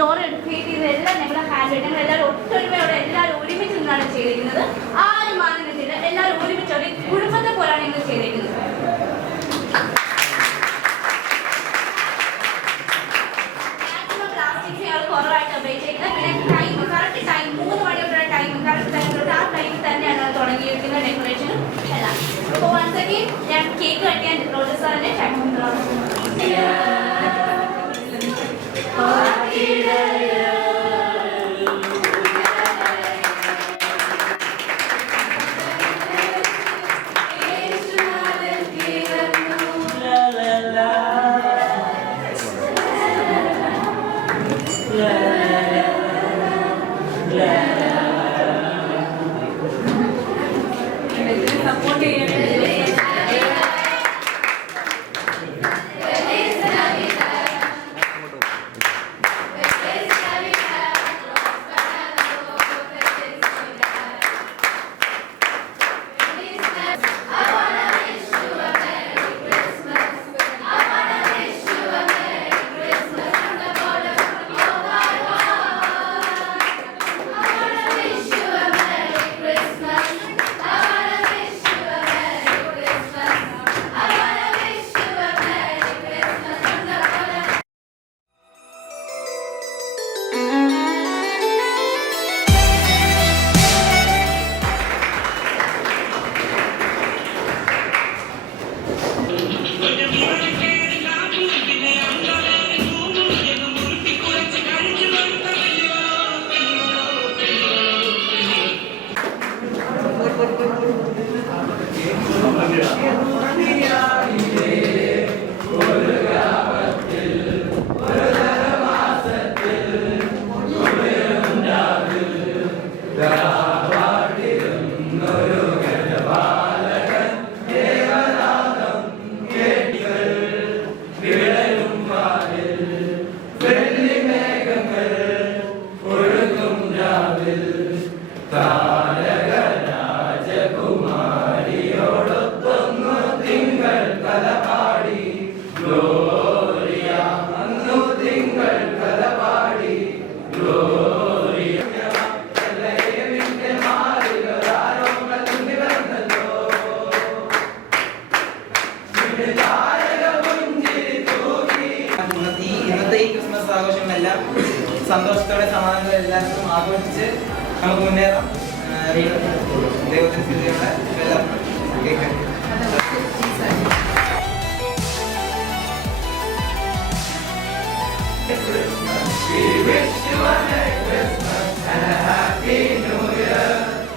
Door create ചെയ്തതെല്ലാം ഞങ്ങളുടെ hand ഞങ്ങൾ എല്ലാവരും ഒത്തൊരുമയോടെ എല്ലാവരും ഒരുമിച്ച് നിന്നാണ് ചെയ്തിരിക്കുന്നത്. ആരും മാറി നിന്നില്ല, എല്ലാവരും ഒരുമിച്ച് ഒരു കുടുംബത്തെ പോലാണ് ഞങ്ങൾ ചെയ്തിരിക്കുന്നത്. മാക്സിമം പ്ലാസ്റ്റിക്സ് ഞങ്ങൾ കുറവായിട്ട് ഉപയോഗിച്ചിരിക്കുന്നത്. പിന്നെ ടൈം കറക്റ്റ് ടൈം 3 മണിയോടെ ടൈം കറക്റ്റ് ടൈമിലോട്ട് ആ ടൈമിൽ തന്നെയാണ് തുടങ്ങിയിരിക്കുന്നത് ഡെക്കറേഷനും എല്ലാം. അപ്പോൾ വൺസ് അഗെയിൻ ഞാൻ കേക്ക് കട്ടിയാൻ റോജർ സാറിനെ സപ്പോർട്ട് ചെയ്യണം. സന്തോഷത്തോടെ സമാധാനത്തോടെ എല്ലാവർക്കും ആഘോഷിച്ച് നമുക്ക് മുന്നേറാം. ദൈവത്തിന് സ്ഥിതിയോടെ എല്ലാം കേൾക്കാം. We wish you a Merry Christmas and a Happy New Year.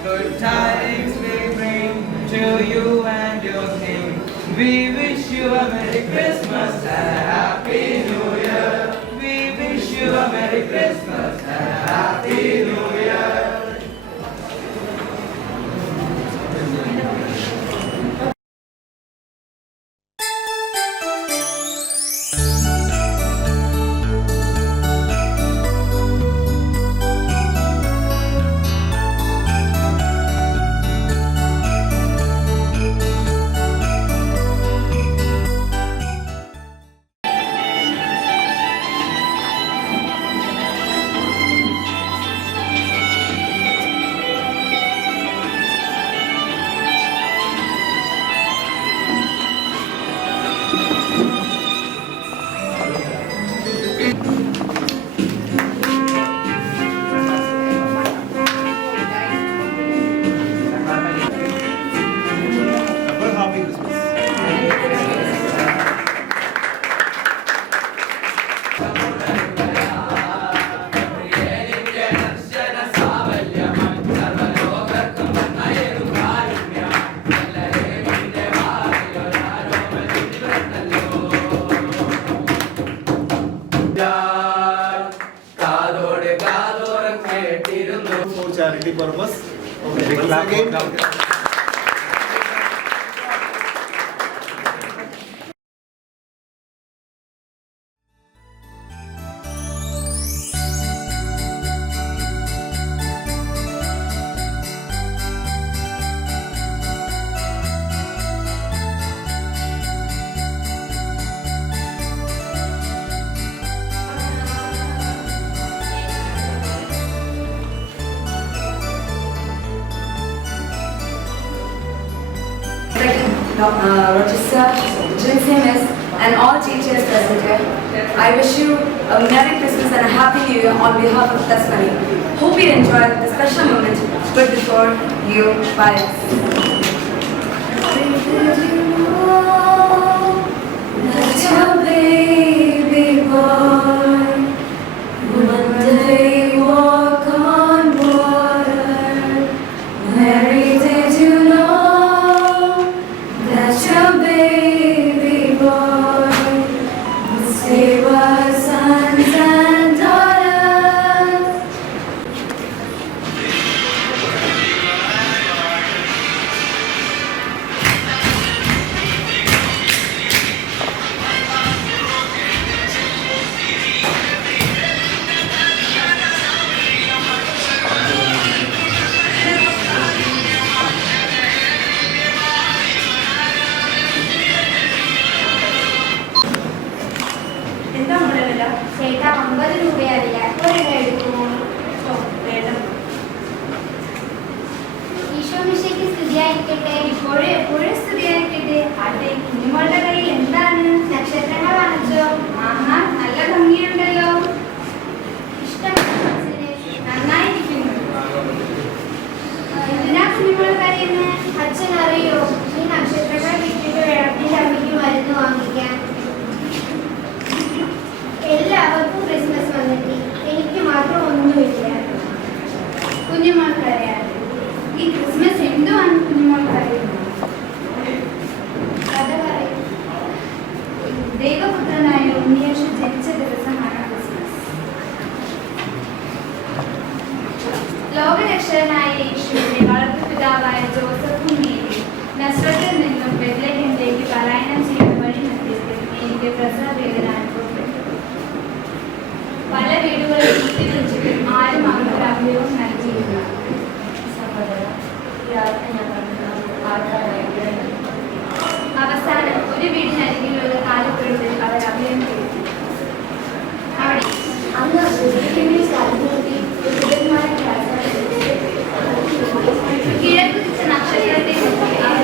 Good tidings we bring to you and your king. We wish you a Merry Christmas and a Happy New Year. We wish you a Merry Christmas and a Happy New Year. Charity purpose. Big clap again. Rochester, Jinsey Miss, and all teachers present here. I wish you a Merry Christmas and a Happy New Year on behalf of Plus Money. Hope you enjoy the special moment put before you by us. That your baby boy one day walk on water. Mary, did you know that your baby boy will save our sons and daughters? എന്താ നമ്മളെ വില? ചേട്ടാ 50 രൂപയല്ല, ഒരെണ്ണം എടുക്കുമോ? വേണം. ഈശോമിശിഹായ്ക്ക് സ്തുതിയായിരിക്കട്ടെ. ഇപ്പോഴും എപ്പോഴും സ്തുതിയായിരിക്കട്ടെ. അതെ, കുഞ്ഞുമോളുടെ കയ്യിൽ എന്താണ്? നക്ഷത്രങ്ങൾ കാണിച്ചോ? ആഹാ, നല്ല ഭംഗിയുണ്ടല്ലോ. ഇഷ്ടമാണ് അച്ഛന്. നന്നായിരിക്കുന്നു. എന്തിനാ കുഞ്ഞുമോൾ കരയുന്നത്? അച്ഛൻ അറിയോ, ഈ നക്ഷത്രങ്ങൾ വിട്ടിട്ട് വെള്ളത്തിന്റെ അമ്മയ്ക്ക് മരുന്ന് വാങ്ങിക്കാൻ. എല്ലാവർക്കും ക്രിസ്മസ് വന്നെത്തി, എനിക്ക് മാത്രം ഒന്നുമില്ല. കുഞ്ഞുമോൾ കരയാണ്. ഈ ക്രിസ്മസ് എന്തുവാണ് കുഞ്ഞുമോൾ കരയുന്നത്? കഥ പറയും. ദൈവപുത്രനായ ഉണ്ണിയേശു ജനിച്ച ദിവസമാണ് ക്രിസ്മസ്. ലോകരക്ഷകനായ യേശുവിന്റെ വളർത്തുപിതാവായ ജോസഫും മേരിയും നസ്രത്തിൽ നിന്നും ബെത്ലഹേമിലേക്ക് പലായനം ചെയ്ത വഴി മധ്യത്തിൽ എനിക്ക് പ്രസവവേദന അനുഭവപ്പെട്ടു. പല വീടുകളിൽ കുത്തിവിളിച്ചിട്ടും ആരും അവർക്ക് അഭയവും നൽകിയില്ല. അവസാനം ഒരു വീടിനരികിലുള്ള കാലത്തൊഴുത്തിൽ അവർ അഭയം ചെയ്തു. അവിടെ അന്ന് കിഴക്കുതിച്ച നക്ഷത്രത്തെ നോക്കി അവർ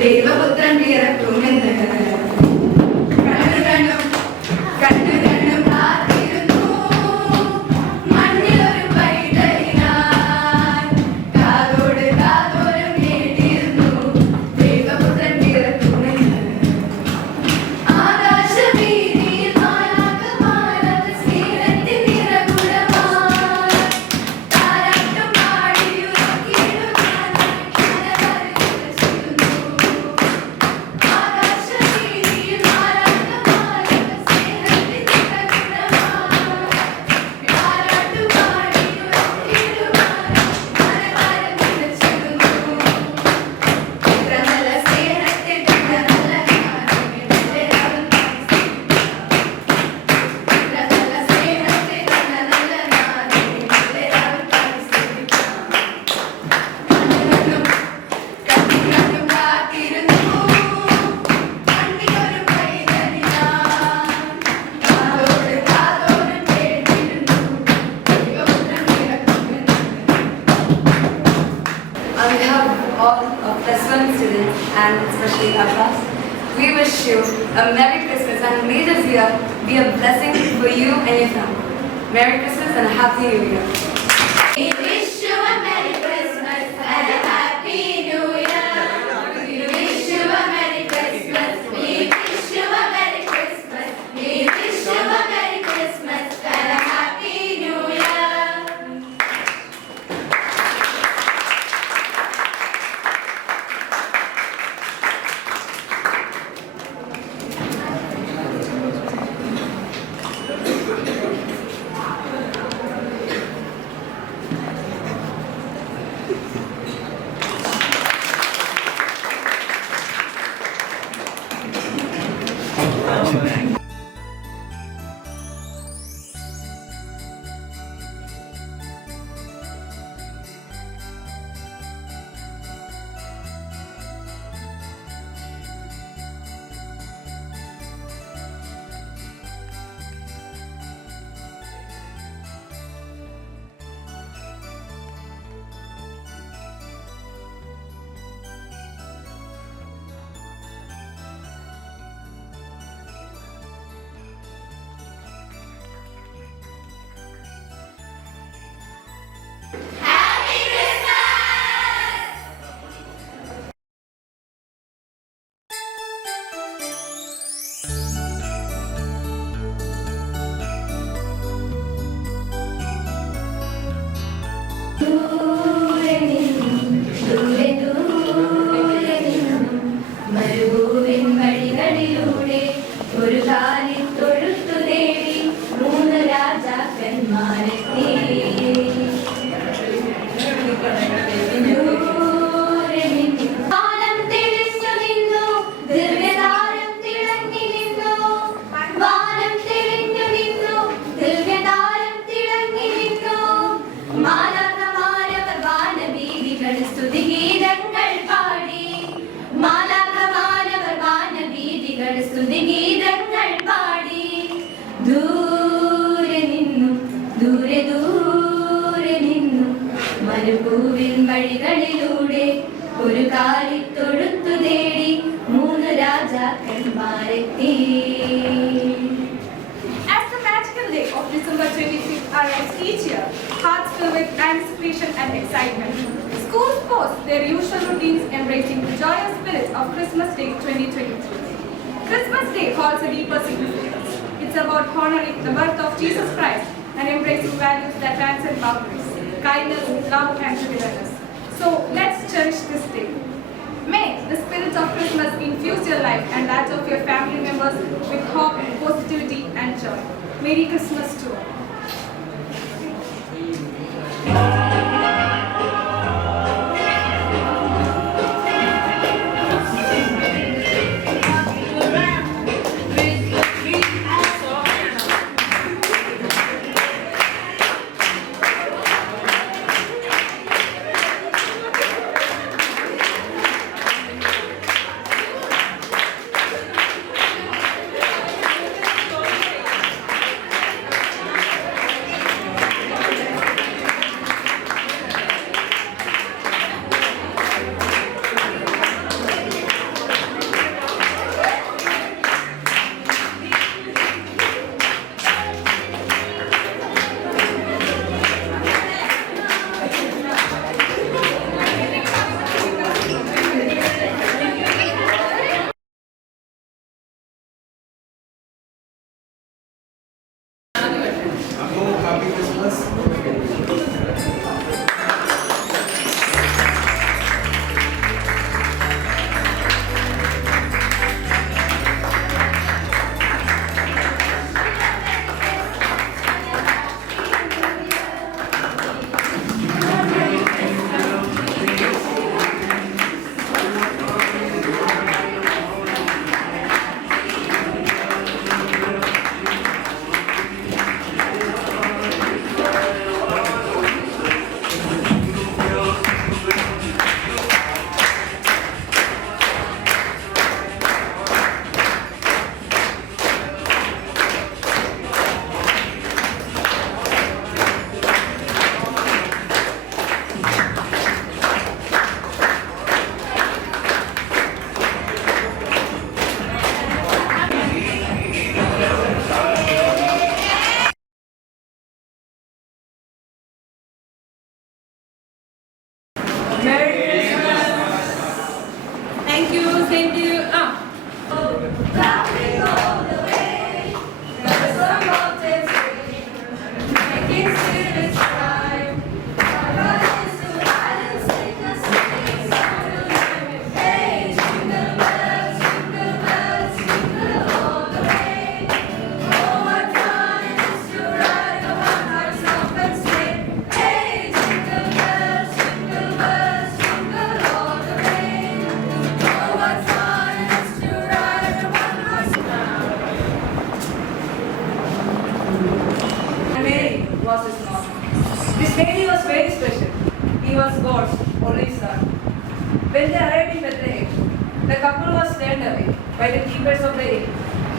ദൈവപുത്രൻ പിറക്കുമെന്ന് കണ്ണു കാത്തിരുന്നു. മണ്ണിലൊരു പൈതലിനായി കാതോട് കാതോരം കേട്ടിരുന്നു. ദൈവപുത്രൻ പിറക്കുമെന്ന്. ആകാശവീതിയിൽ മാലാഖമാരത് സ്നേഹത്തിൻ നിറകുടമായി താരാട്ടും പാടിയുറക്കിയിടുവാൻ and especially our class, we wish you a Merry Christmas and may this year be a blessing for you and your family. Merry Christmas and a Happy New Year. We wish you a Merry Christmas and a Happy New Year. We wish you a Merry Christmas. We wish you a Merry Christmas. We wish you a Merry Christmas and a Happy New Year. ദൂരെ നിന്നും ദൂരെ ദൂരെ നിന്നും മരുഭൂവിൻ വഴികളിലൂടെ ഒരു കാലിൽ തൊഴുത്തു തേടി 3 രാജാക്കന്മാരെത്തി. ദൂരെ നിന്നും വാനം തെളിഞ്ഞു നിന്നു, ദിവ്യതാരം തിളങ്ങി നിന്നു. വാനം തെളിഞ്ഞു നിന്നു, ദിവ്യതാരം തിളങ്ങി നിന്നു. മാലാഖമാരവർ വാനവീഥികൾ സ്തുതിഗീതങ്ങൾ പാടി. മാലാഖമാരവർ വാനവീഥികൾ സ്തുതിഗീതങ്ങൾ പാടി. ദൂരെ നിന്നും ദൂരെ ദൂരെ നിന്നും മരുഭൂവിൻ വഴികളിലൂടെ ഒരു കാലിത്തൊഴുത്തു തേടി 3 രാജാക്കന്മാരെത്തി. As the magical day of December 25th arrives each year, hearts fill with anticipation and excitement. Schools post their usual routines embracing the joyous spirit of Christmas Day 2023. Christmas Day holds a deeper significance. It's about honoring the birth of Jesus Christ and embracing values that transcend boundaries, kindness, love and togetherness. So let's cherish this day. May the spirit of Christmas infuse your life and that of your family members with hope, positivity and joy. Merry Christmas to all. Happy Christmas. Thank you, same to you. Clapping all the way, the sun mountains ring, making spirits high. Our brothers to ride and sing a singing song to them. Hey, jingle bells, jingle all the way. Oh, what fun it is to ride a one-horse open sleigh. Hey, jingle bells, jingle all the way. Oh, what fun it is to ride a one-horse. Mary was his mom. This baby was very special. He was God's only son. When they arrived in Bethlehem, the couple was turned away by the keepers of the inn,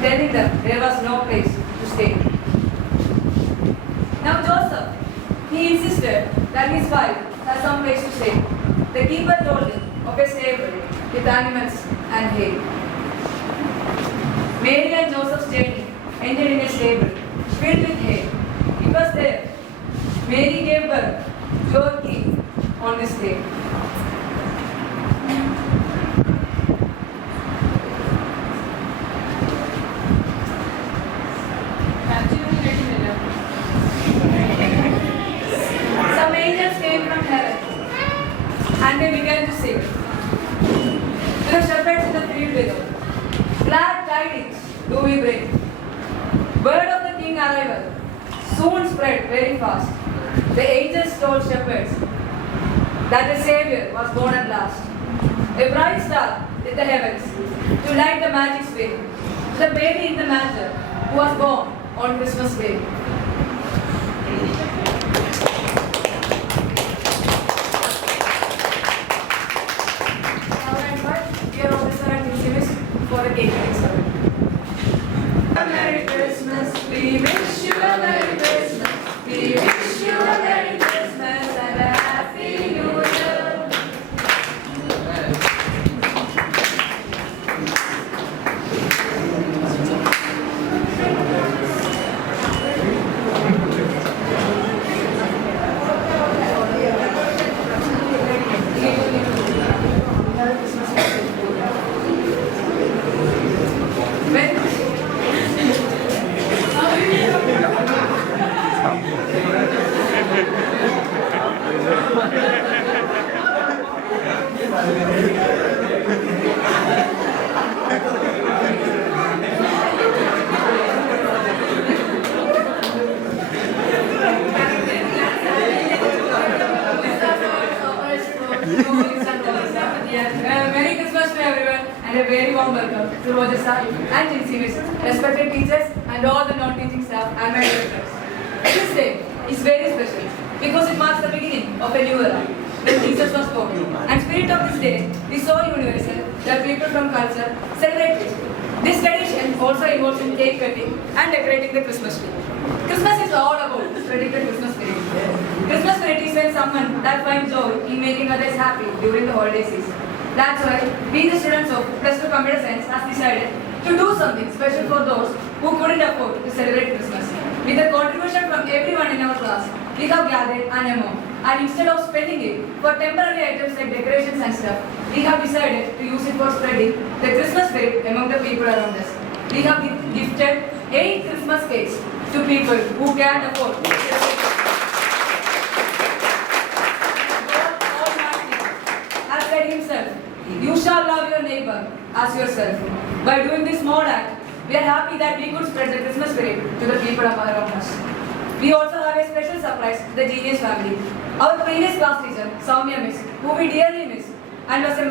telling them there was no place to stay. Now Joseph, he insisted that his wife has some place to stay. The keeper told him of a stable with animals and hay. Mary and Joseph's journey ended in a stable filled with hay. It was there. Mary gave birth to a king on this day. Some angels came from arrival soon spread very fast. The angels told shepherds that the Savior was born at last. A bright star in the heavens to light the magic's way. The baby in the manger who was born on Christmas Day. Now I invite dear officer and Miss for the cake cutting ceremony. Merry Christmas, we wish you a Merry Christmas. We wish you a Merry Christmas and a Happy New Year. Merry Christmas to everyone and a very warm welcome to Roger sir and Jinsi Miss, respected teachers and all the non-teaching staff and my visitors. This day is very special because it marks the beginning of a new era when Jesus was born. And spirit of this day is so universal that people from culture celebrate it. This tradition also involves in cake cutting and decorating the Christmas tree. Christmas is all about spreading the Christmas spirit. Christmas spirit is when someone that finds joy in making others happy during the holiday season. That's why we, the students of Plus 2 Computer Science, has decided to do something special for those who couldn't afford to celebrate Christmas. With the contribution from everyone in our class, we have gathered an amount, and instead of spending it for temporary items like decorations and stuff, we have decided to use it for spreading the Christmas spirit among the people around us. We have gifted 8 Christmas cakes to people who can't afford. As said himself, you shall love your neighbor as yourself. By doing this small act, we are happy that we could spread the Christmas spirit to the people around us. We also have a special surprise to the Genius family. Our previous class teacher, Soumya Miss, who we dearly miss and was a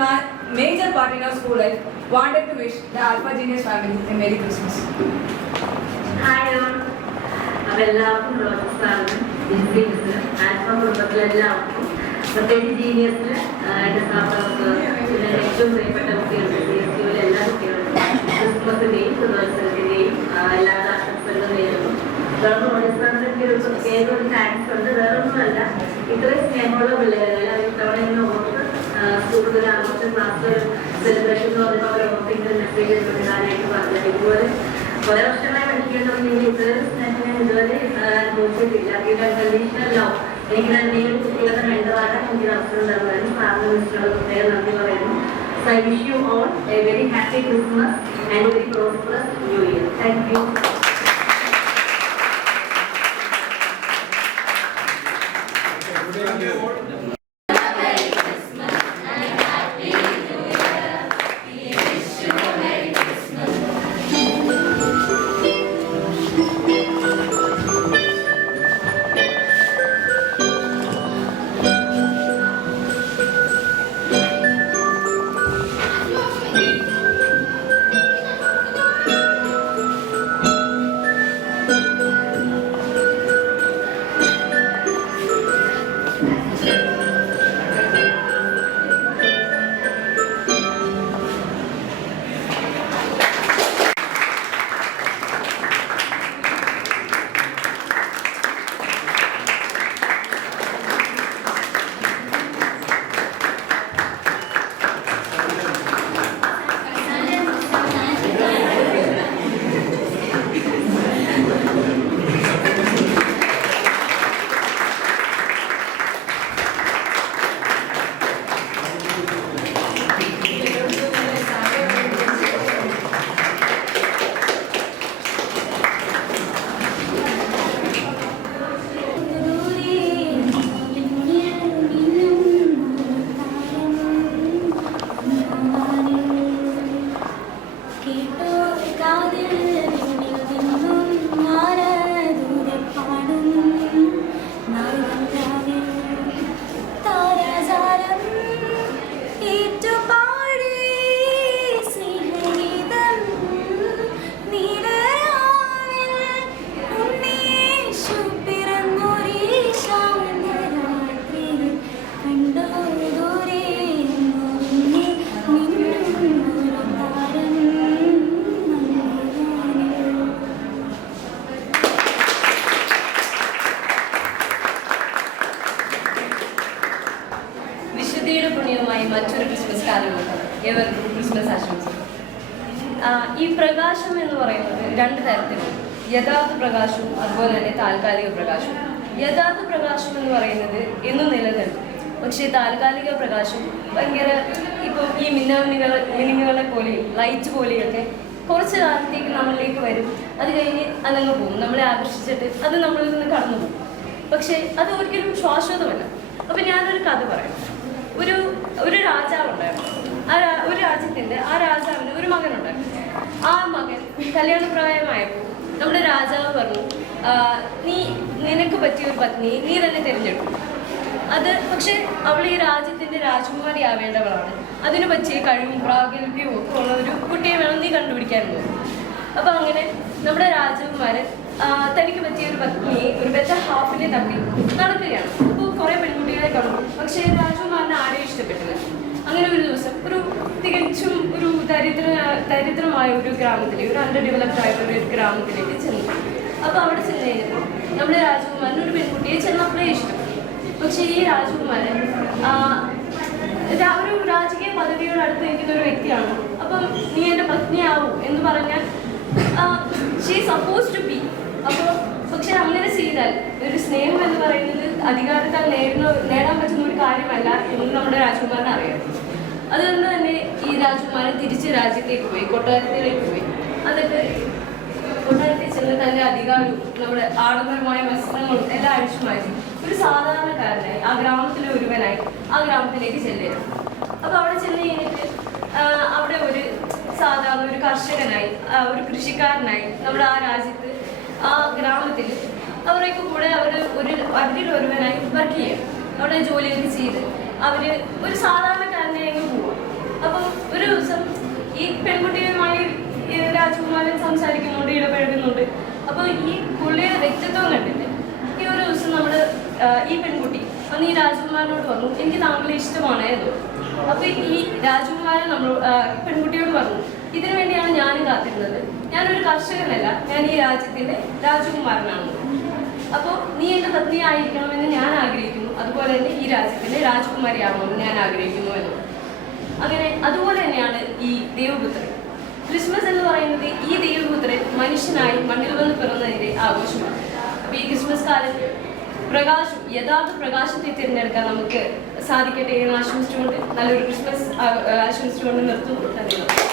major part in our school life, wanted to wish the Alpha Genius family a Merry Christmas. Hi all. എല്ലാവർക്കും Roger സാറിനും Jincy മിസ്സിനും alpha കുടുംബത്തിലെല്ലാവർക്കും പ്രത്യേകിച്ച് ജീനിയസിൽ എൻ്റെ സ്ഥാപനങ്ങൾക്ക് പിന്നെ ഏറ്റവും പ്രിയപ്പെട്ട കുട്ടികൾക്ക് CSUവിലെ എല്ലാ കുട്ടികൾക്കും ക്രിസ്മസിൻ്റെയും പുതുവത്സരത്തിൻ്റെയും എല്ലാ ആശംസകളും നേരുന്നു. തുടർന്ന് റോജർ സാറിൻ്റെ ഒരു പ്രത്യേക ഒരു താങ്ക്സ് ഉണ്ട്. വേറൊന്നുമല്ല, ഇത്രയും സ്നേഹമുള്ള പിള്ളേരെ ഇത്തവണ ഇങ്ങനെ ഓർത്ത് സ്കൂളിൽ ആഘോഷം ക്ലാസ് സെലിബ്രേഷൻ എന്ന് പറയുമ്പോൾ അവർ ഓർത്തിങ്ങനെ മെസ്സേജ് എടുക്കാനായിട്ട് പറഞ്ഞത്. ഇതുപോലെ കുറെ വർഷമായി പഠിക്കേണ്ടതെങ്കിൽ ഇത്രയും സ്നേഹം ഞാൻ ഇതുവരെ അനുഭവിച്ചിട്ടില്ല. ഇത് അൺകണ്ടീഷണൽ ലവ് എനിക്ക് തന്നെ കുട്ടികളുടെ മെന്ററാകാൻ എനിക്ക് അവസരം ഉണ്ടാകുന്നതിന് സാറിന് മിസ്സിനോട് പ്രത്യേകം നന്ദി പറയുന്നു. So I wish you all a very happy Christmas and a very prosperous New Year. Thank you. വിശുദ്ധിയുടെ പുണ്യമായി മറ്റൊരു ക്രിസ്മസ് കാലമുണ്ട്. ഏവർക്കും ക്രിസ്മസ് ആശംസകൾ. ഈ പ്രകാശം എന്ന് പറയുന്നത് രണ്ട് തരത്തിലുണ്ട്. യഥാർത്ഥ പ്രകാശവും അതുപോലെ തന്നെ താൽക്കാലിക പ്രകാശവും. യഥാർത്ഥ പ്രകാശം എന്ന് പറയുന്നത് എന്നും നിലനിൽക്കും. പക്ഷേ താൽക്കാലിക പ്രകാശം ഭയങ്കര ഇപ്പം ഈ മിന്നുകളെ പോലെയും ലൈറ്റ് പോലെയൊക്കെ കുറച്ച് കാലത്തേക്ക് നമ്മളിലേക്ക് വരും. അത് കഴിഞ്ഞ് അതങ്ങ് പോകും, നമ്മളെ ആകർഷിച്ചിട്ട് അത് നമ്മളിൽ നിന്ന് കടന്നു പോകും. പക്ഷേ അത് ഒരിക്കലും ശാശ്വതമല്ല. അപ്പം ഞാനൊരു കഥ പറയാം. ഒരു രാജാവുണ്ടായിരുന്നു. ഒരു രാജ്യത്തിൻ്റെ ആ രാജാവിന് ഒരു മകനുണ്ടായിരുന്നു. ആ മകൻ കല്യാണപ്രായമായപ്പോൾ നമ്മുടെ രാജാവ് പറഞ്ഞു, നിനക്ക് പറ്റിയ ഒരു പത്നിയെ നീ തന്നെ തിരഞ്ഞെടുക്കും. അത് പക്ഷെ അവൾ ഈ രാജ്യത്തിൻ്റെ രാജകുമാരി ആവേണ്ടവളാണ്. അതിനു പറ്റിയ കഴിവും പ്രാഗൽഭ്യവും ഒക്കെ ഉള്ള ഒരു കുട്ടിയെ വേണം നീ കണ്ടുപിടിക്കാൻ പോകും. അപ്പം അങ്ങനെ നമ്മുടെ രാജകുമാരൻ തനിക്ക് പറ്റിയ ഒരു പത്നിയെ ഒരു ബെറ്റർ ഹാഫിനെ തപ്പി നടക്കുകയാണ്. അപ്പോൾ കുറേ പെൺകുട്ടികളെ കണ്ടു. പക്ഷേ രാജകുമാരനെ ആരെയും ഇഷ്ടപ്പെട്ടില്ല. അങ്ങനെ ഒരു ദിവസം തികച്ചും ഒരു ദരിദ്രമായ ഒരു ഗ്രാമത്തിലെ ഒരു അണ്ടർ ഡെവലപ്ഡ് ആയിട്ടുള്ള ഒരു ഗ്രാമത്തിലേക്ക് ചെന്നു. അപ്പോൾ അവിടെ ചെന്ന് കഴിഞ്ഞപ്പോൾ നമ്മുടെ രാജകുമാരൻ ഒരു പെൺകുട്ടിയെ ചെന്നപ്പോഴേ ഇഷ്ടപ്പെട്ടു. പക്ഷേ ഈ രാജകുമാരൻ ഒരു രാജകീയ പദവിയോട് അടുത്ത് നിൽക്കുന്ന ഒരു വ്യക്തിയാണ്. അപ്പം നീ എൻ്റെ പത്നിയാവൂ എന്ന് പറഞ്ഞാൽ ഷീ സപ്പോസ് ടു ബി. അപ്പോൾ പക്ഷെ അങ്ങനെ ചെയ്താൽ ഒരു സ്നേഹം എന്ന് പറയുന്നത് അധികാരത്താൽ നേടാൻ പറ്റുന്ന ഒരു കാര്യമല്ല എന്ന് നമ്മുടെ രാജകുമാരൻ അറിയാം. അതുകൊണ്ട് തന്നെ ഈ രാജകുമാരൻ തിരിച്ച് രാജ്യത്തേക്ക് പോയി, കൊട്ടാരത്തിലേക്ക് പോയി. എന്നിട്ട് കൊട്ടാരത്തിൽ ചെന്ന് തൻ്റെ അധികാരവും നമ്മുടെ ആഡംബരമായ വസ്ത്രങ്ങളും എല്ലാം അഴിച്ചു മാറ്റി ഒരു സാധാരണക്കാരനായി ആ ഗ്രാമത്തിലെ ഒരുവനായി ആ ഗ്രാമത്തിലേക്ക് ചെല്ലുക. അപ്പോൾ അവിടെ ചെന്ന് കഴിഞ്ഞിട്ട് അവിടെ ഒരു സാധാരണ ഒരു കർഷകനായി ഒരു കൃഷിക്കാരനായി നമ്മുടെ ആ രാജ്യത്ത് ആ ഗ്രാമത്തിൽ അവരൊക്കെ കൂടെ അവരിൽ ഒരുവനായി വർക്ക് ചെയ്യുക. അവിടെ ജോലിയൊക്കെ ചെയ്ത് അവർ ഒരു സാധാരണക്കാരനെ അങ്ങ് പോവുക. അപ്പം ഒരു ദിവസം ഈ പെൺകുട്ടിയുമായി രാജകുമാരൻ സംസാരിക്കുന്നുണ്ട്, ഇടപഴകുന്നുണ്ട്. അപ്പോൾ ഈ പുള്ളിയുടെ വ്യക്തിത്വം കണ്ടിട്ട് ഈ ഒരു ദിവസം ഈ പെൺകുട്ടി അന്ന് ഈ രാജകുമാരനോട് പറഞ്ഞു, എനിക്ക് താങ്കളെ ഇഷ്ടമാണ് എന്ന്. അപ്പോൾ ഈ രാജകുമാരൻ പെൺകുട്ടിയോട് പറഞ്ഞു, ഇതിനു വേണ്ടിയാണ് ഞാനും കാത്തിരുന്നത്. ഞാനൊരു കർഷകനല്ല, ഞാൻ ഈ രാജ്യത്തിൻ്റെ രാജകുമാരനാണ്. അപ്പോൾ നീ എൻ്റെ പത്നി ആയിരിക്കണമെന്ന് ഞാൻ ആഗ്രഹിക്കുന്നു, അതുപോലെ തന്നെ ഈ രാജ്യത്തിൻ്റെ രാജകുമാരി ആകണമെന്ന് ഞാൻ ആഗ്രഹിക്കുന്നു എന്ന്. അങ്ങനെ അതുപോലെ തന്നെയാണ് ഈ ദൈവപുത്രൻ. ക്രിസ്മസ് എന്ന് പറയുന്നത് ഈ ദൈവപുത്രൻ മനുഷ്യനായി മണ്ണിൽ വന്ന് പിറന്നതിൻ്റെ ആഘോഷമാണ്. അപ്പോൾ ഈ ക്രിസ്മസ് കാലത്ത് യഥാർത്ഥ പ്രകാശത്തെ തിരഞ്ഞെടുക്കാൻ നമുക്ക് സാധിക്കട്ടെ എന്ന് ആശംസിച്ചുകൊണ്ട് നല്ലൊരു ക്രിസ്മസ് ആശംസിച്ചുകൊണ്ട് നിർത്തുന്നു. ധന്യവാദം.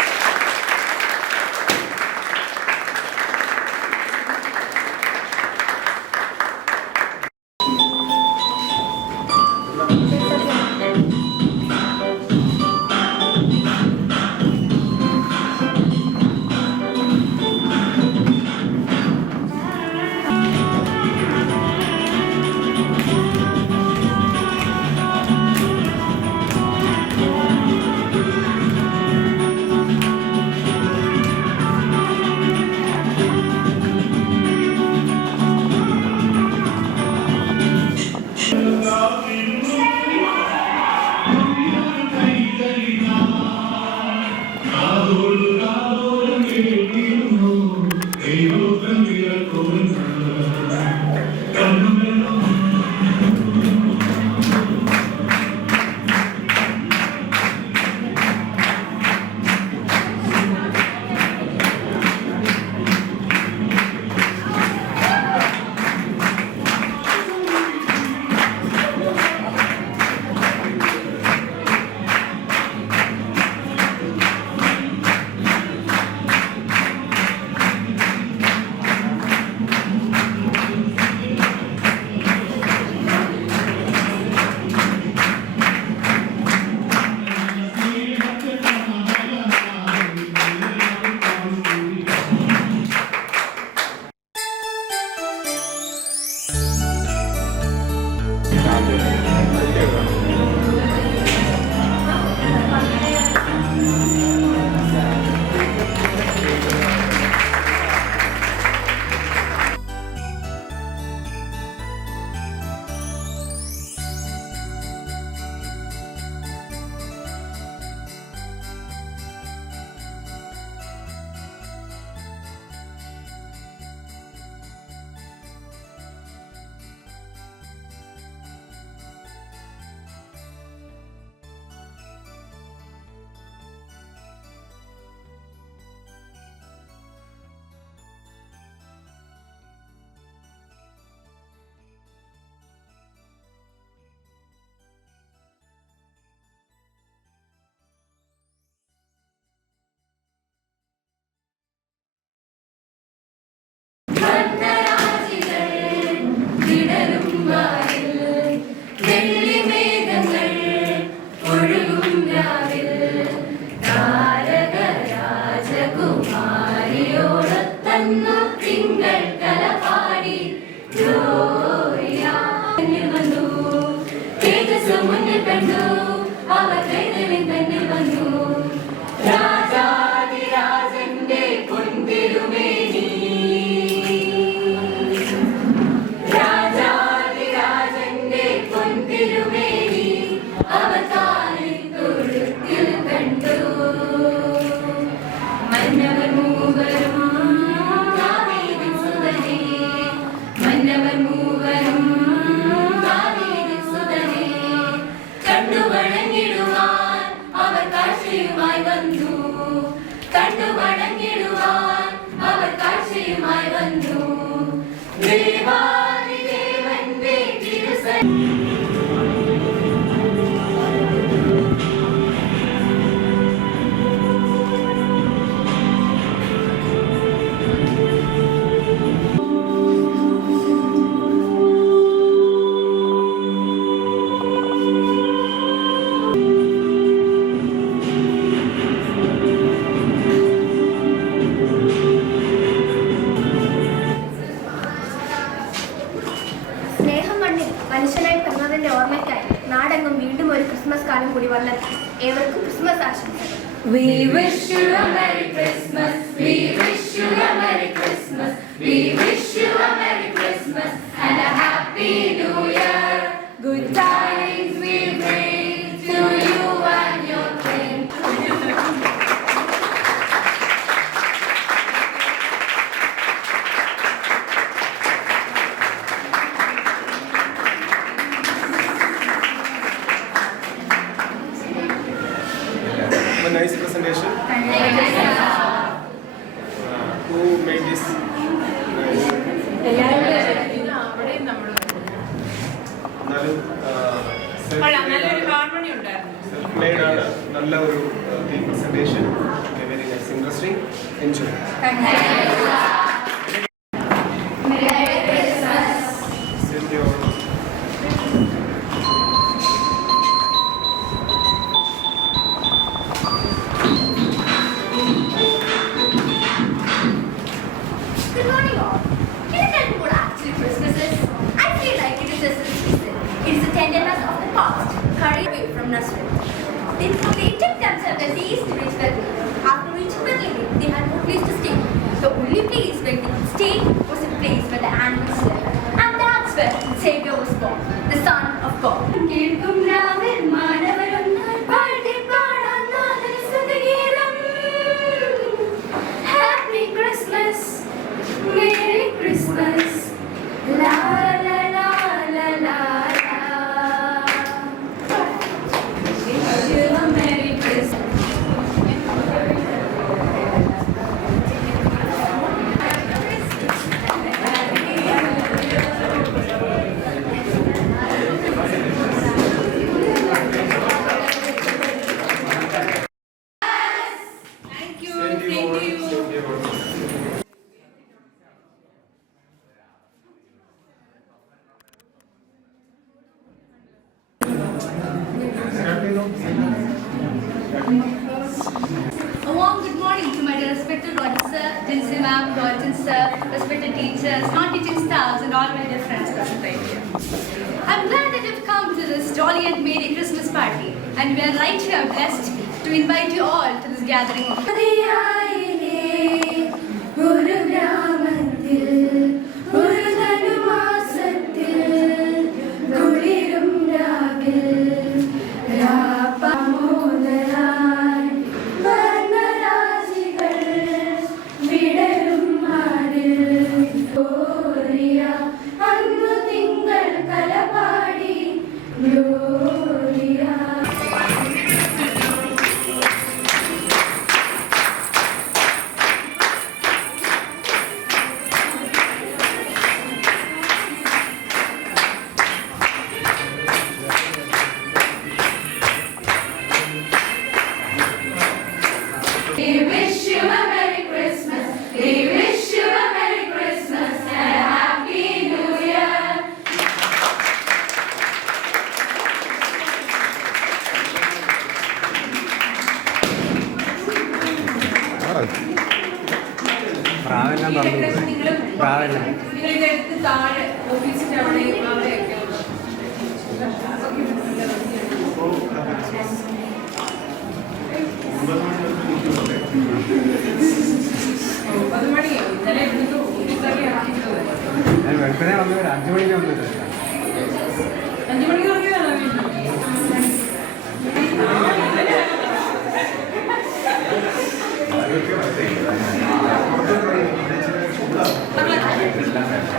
കണ്ടു അവർ കൈതലിൻ തന്നിൽ വന്നു രാജാതിരാജന്റെ പൊൻതിരുമേനി രാജാതിരാജന്റെ പൊൻതിരുമേനി അവർ കാലിൽ തൊഴുത്തിൽ കണ്ടു മന്നവർ മൂവരും ദാവീദിൻ സുതനേ മന്നവർ മൂവരും ദാവീദിൻ സുതനേ കണ്ടു വണങ്ങിടുവാൻ അവർ കാഴ്ചയുമായി വന്നു കണ്ടു വണങ്ങിടുവാൻ അവർ കാഴ്ചയുമായി വന്നു ദേവാദിദേവന്റെ തിരുസന്നിധിയിൽ സ്നേഹം മണ്ണിൽ മനുഷ്യനായി പിറന്നതിന്റെ ഓർമ്മയ്ക്കായി നാടെങ്ങും വീണ്ടും ഒരു ക്രിസ്മസ് കാലം കൂടി വന്നെത്തി ഏവർക്കും ക്രിസ്മസ് ആശംസകൾ. We wish you a Merry Christmas. We wish you a Merry Christmas. We wish you a Merry Christmas and a Happy New Year. Good tidings we bring to you and your king. A nice presentation. Who made this? Nice. എന്നാലും self-made ആണ്. നല്ല ഒരു presentation. Very nice, interesting. Enjoy. Merry Christmas. Send your Good morning all. Can you tell me what actually Christmas is? I feel like it is just a season. It is the tenderness of the past, carried away from Nazareth. They took themselves as east to reach Bethlehem. After reaching Bethlehem, they had no place to stay. The only place where they could stay was a place where the animals lived. And that's where the Savior was born, the Son of God. കേൾക്കും രാവിൽ മാനവരൊന്നായി പാടി പാടാൻ നാഥൻ സ്തുതിഗീതം. Happy Christmas, Merry Christmas, la la la la la la. Wish you a Merry Christmas. A warm good morning to my dear respected Roger sir, Jinsey ma'am, Roger sir, respected teachers, non-teaching staffs and all my dear friends present right here. I'm glad that you've come to this jolly and merry Christmas party and we are right here blessed to invite you all to this gathering of ഒരു ഗ്രാമത്തിൽ ഒരു ധനുമാസത്തിൽ കുളിരും രാവിൽ രാപ്പമോദരായി വർണ്ണരാശികൾ വിടരും നാടിൽ Gloria അന്നു തിങ്കൾ കലപാടി Gloria. We wish you a Merry Christmas. We wish you a Merry Christmas and a Happy New Year. നിങ്ങളിതെടുത്ത് താഴെ ഓഫീസിന്റെ അവിടെ അവിടെയൊക്കെ Oh, Welcome, I think.